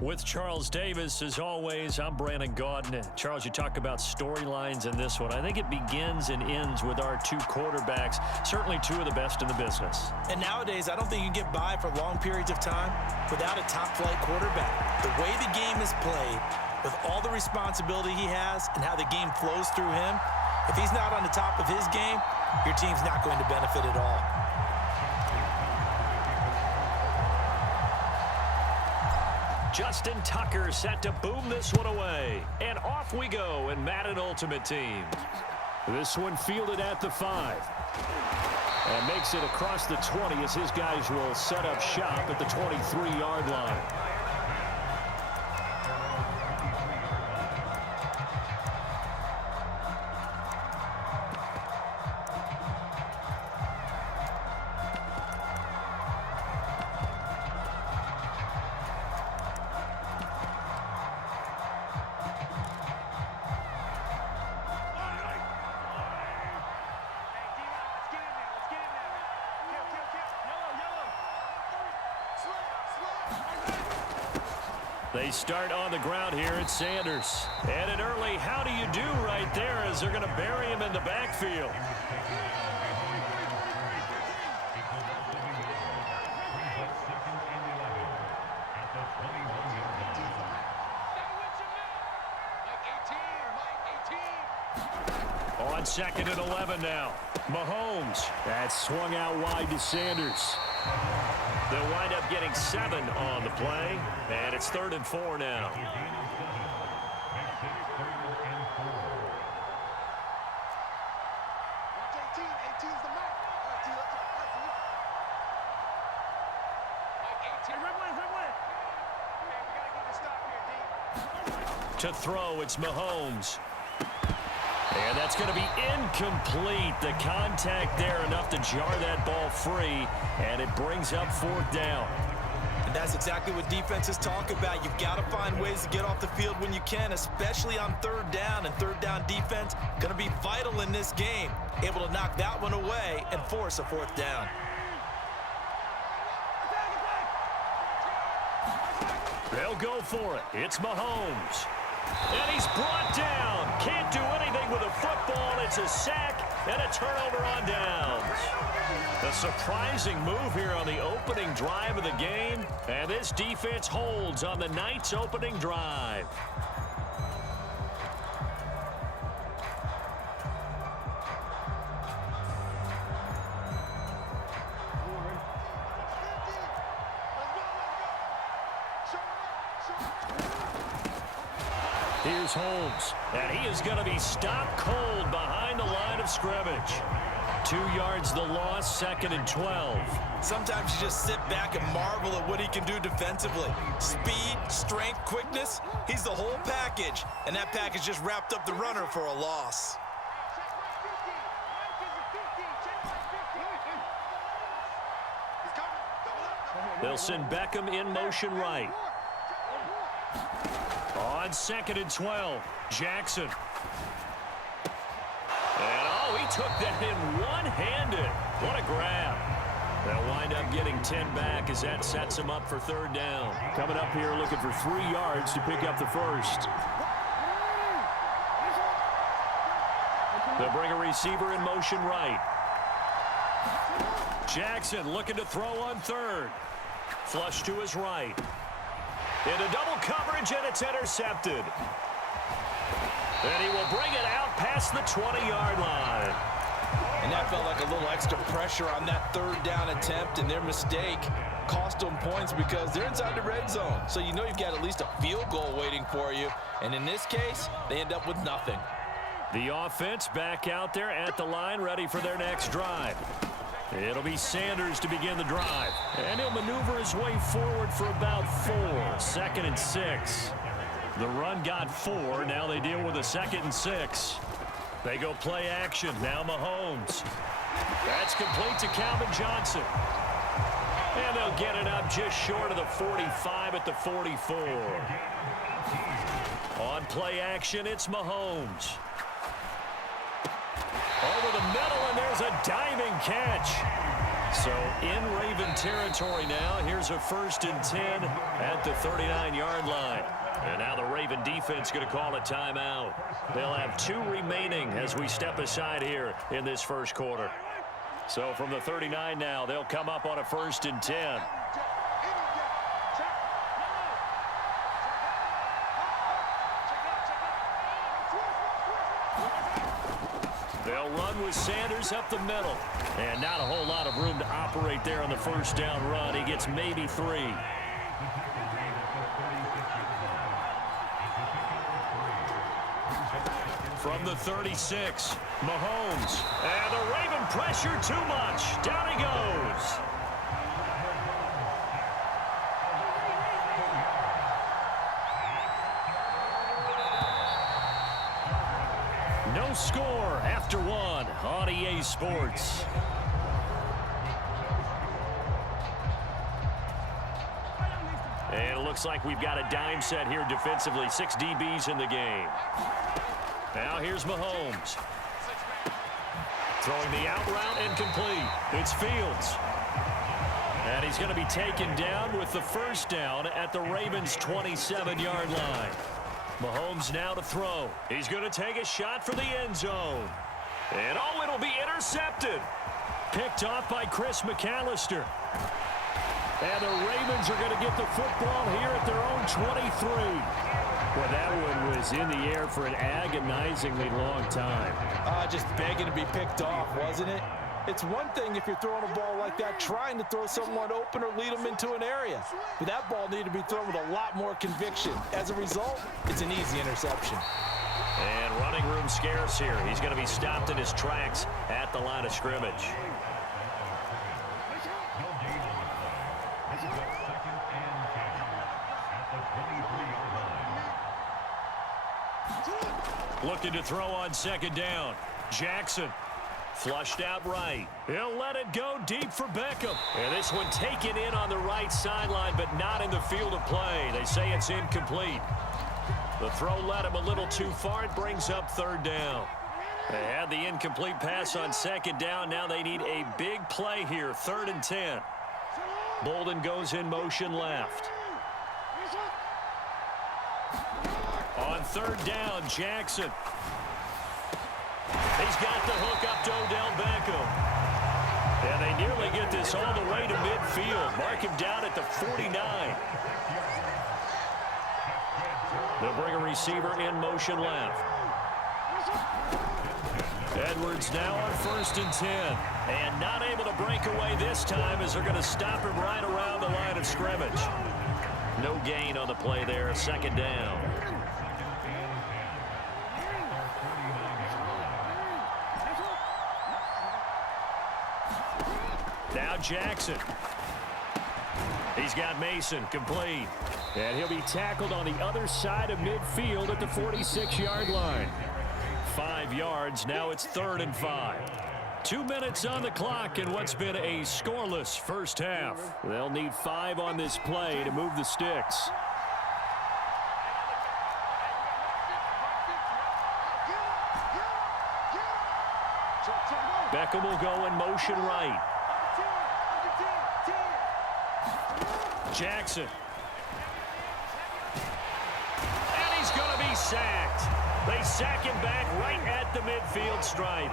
With Charles Davis, as always, I'm Brandon Gaudin. Charles, you talk about storylines in this one. I think it begins and ends with our two quarterbacks, certainly two of the best in the business. And nowadays, I don't think you can get by for long periods of time without a top-flight quarterback. The way the game is played, with all the responsibility he has and how the game flows through him, if he's not on the top of his game, your team's not going to benefit at all. Justin Tucker set to boom this one away. And off we go in Madden Ultimate Team. This one fielded at the 5. And makes it across the 20 as his guys will set up shop at the 23-yard line. They start on the ground here at Sanders. And an early how do you do right there as they're going to bury him in the backfield. On 2nd and 11 now. Mahomes. That's swung out wide to Sanders. They'll wind up getting 7 on the play, and it's 3rd and 4 now. To throw, it's Mahomes. And that's going to be incomplete. The contact there enough to jar that ball free, and it brings up 4th down. And that's exactly what defenses talk about. You've got to find ways to get off the field when you can, especially on 3rd down. And 3rd down defense going to be vital in this game. Able to knock that one away and force a 4th down. They'll go for it. It's Mahomes. And he's brought down. Can't do anything with a football. It's a sack and a turnover on downs. A surprising move here on the opening drive of the game. And this defense holds on the night's opening drive. Here's Holmes, and he is going to be stopped cold behind the line of scrimmage. 2 yards the loss, 2nd and 12. Sometimes you just sit back and marvel at what he can do defensively. Speed, strength, quickness, he's the whole package. And that package just wrapped up the runner for a loss. They'll send Beckham in motion right. On 2nd and 12, Jackson. And, oh, he took that in one-handed. What a grab. They'll wind up getting 10 back as that sets him up for 3rd down. Coming up here looking for 3 yards to pick up the first. They'll bring a receiver in motion right. Jackson looking to throw on 3rd. Flush to his right. Into double coverage, and it's intercepted. And he will bring it out past the 20-yard line. And that felt like a little extra pressure on that 3rd down attempt, and their mistake cost them points because they're inside the red zone. So you know you've got at least a field goal waiting for you. And in this case, they end up with nothing. The offense back out there at the line, ready for their next drive. It'll be Sanders to begin the drive. And he'll maneuver his way forward for about 4. 2nd and 6. The run got 4. Now they deal with a 2nd and 6. They go play action. Now Mahomes. That's complete to Calvin Johnson. And they'll get it up just short of the 45 at the 44. On play action, it's Mahomes. Over the middle, and there's a diving catch. So in Raven territory now. Here's a 1st and 10 at the 39-yard line. And now the Raven defense going to call a timeout. They'll have 2 remaining as we step aside here in this first quarter. So from the 39 now, they'll come up on a 1st and 10. They'll run with Sanders up the middle. And not a whole lot of room to operate there on the first down run. He gets maybe 3. From the 36, Mahomes. And the Raven pressure too much. Down he goes. No score after 1 on EA Sports. And it looks like we've got a dime set here defensively. 6 DBs in the game. Now here's Mahomes. Throwing the out route incomplete. It's Fields. And he's going to be taken down with the first down at the Ravens' 27-yard line. Mahomes now to throw. He's going to take a shot for the end zone. And oh, it'll be intercepted. Picked off by Chris McAllister. And the Ravens are going to get the football here at their own 23. Well, that one was in the air for an agonizingly long time. Just begging to be picked off, wasn't it? It's one thing if you're throwing a ball like that, trying to throw someone open or lead them into an area. But that ball needed to be thrown with a lot more conviction. As a result, it's an easy interception. And running room scarce here. He's going to be stopped in his tracks at the line of scrimmage. Looking to throw on 2nd down. Jackson. Flushed out right. He'll let it go deep for Beckham. And this one taken in on the right sideline, but not in the field of play. They say it's incomplete. The throw led him a little too far. It brings up 3rd down. They had the incomplete pass on 2nd down. Now they need a big play here. 3rd and 10. Bolden goes in motion left. On 3rd down, Jackson. He's got the hook up to Odell Beckham. And they nearly get this all the way to midfield. Mark him down at the 49. They'll bring a receiver in motion left. Edwards now on 1st and 10. And not able to break away this time as they're going to stop him right around the line of scrimmage. No gain on the play there. 2nd down. Now Jackson. He's got Mason complete. And he'll be tackled on the other side of midfield at the 46-yard line. 5 yards. Now it's 3rd and 5. 2 minutes on the clock in what's been a scoreless first half. They'll need 5 on this play to move the sticks. Beckham will go in motion right. Jackson. And he's going to be sacked. They sack him back right at the midfield stripe.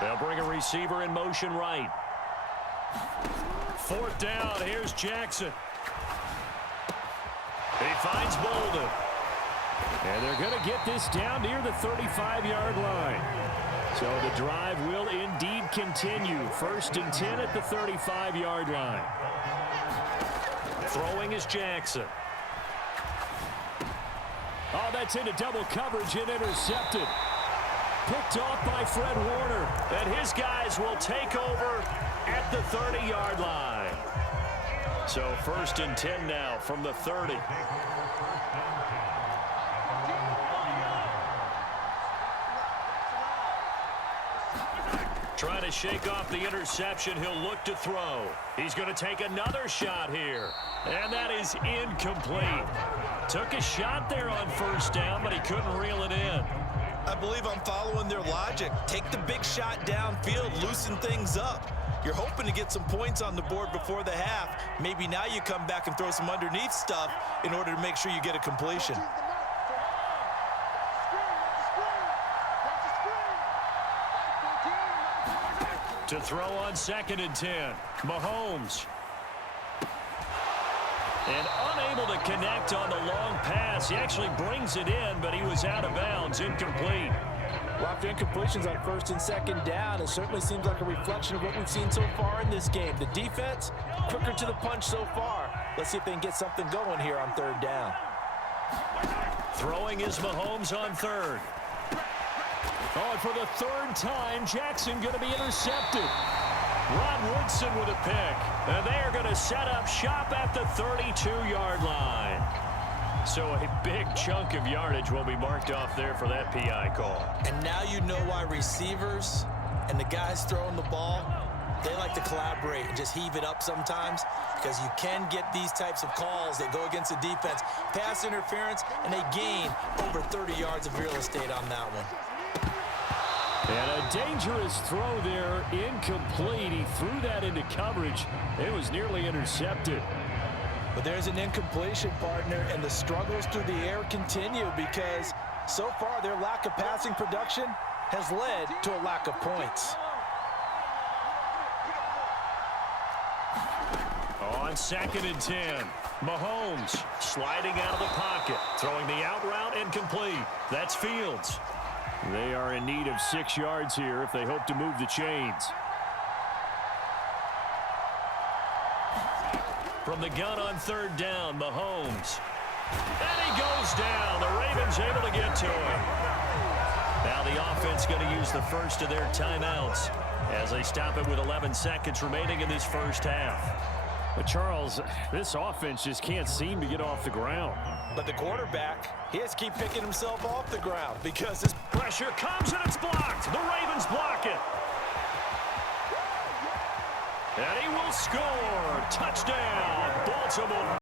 They'll bring a receiver in motion right. 4th down. Here's Jackson. He finds Bolden. And they're going to get this down near the 35-yard line. So the drive will indeed continue. 1st and 10 at the 35-yard line. Throwing is Jackson. Oh, that's into double coverage and intercepted. Picked off by Fred Warner. And his guys will take over at the 30-yard line. So 1st and 10 now from the 30. Trying to shake off the interception. He'll look to throw. He's going to take another shot here. And that is incomplete. Took a shot there on first down, but he couldn't reel it in. I believe I'm following their logic. Take the big shot downfield, loosen things up. You're hoping to get some points on the board before the half. Maybe now you come back and throw some underneath stuff in order to make sure you get a completion. To throw on 2nd and 10. Mahomes. And unable to connect on the long pass. He actually brings it in, but he was out of bounds. Incomplete. Well, after incompletions on 1st and 2nd down, it certainly seems like a reflection of what we've seen so far in this game. The defense, quicker to the punch so far. Let's see if they can get something going here on 3rd down. Throwing is Mahomes on 3rd. Oh, and for the 3rd time, Jackson going to be intercepted. Rod Woodson with a pick. And they are going to set up shop at the 32-yard line. So a big chunk of yardage will be marked off there for that PI call. And now you know why receivers and the guys throwing the ball, they like to collaborate and just heave it up sometimes, because you can get these types of calls that go against the defense. Pass interference, and they gain over 30 yards of real estate on that one. And a dangerous throw there, incomplete. He threw that into coverage. It was nearly intercepted. But there's an incompletion, partner, and the struggles through the air continue because so far their lack of passing production has led to a lack of points. On 2nd and 10, Mahomes sliding out of the pocket, throwing the out route incomplete. That's Fields. They are in need of 6 yards here if they hope to move the chains. From the gun on 3rd down, Mahomes. And he goes down. The Ravens able to get to him. Now the offense going to use the first of their timeouts as they stop it with 11 seconds remaining in this first half. But Charles, this offense just can't seem to get off the ground. But the quarterback, he has to keep picking himself off the ground because this pressure comes and it's blocked. The Ravens block it. And he will score. Touchdown, Baltimore.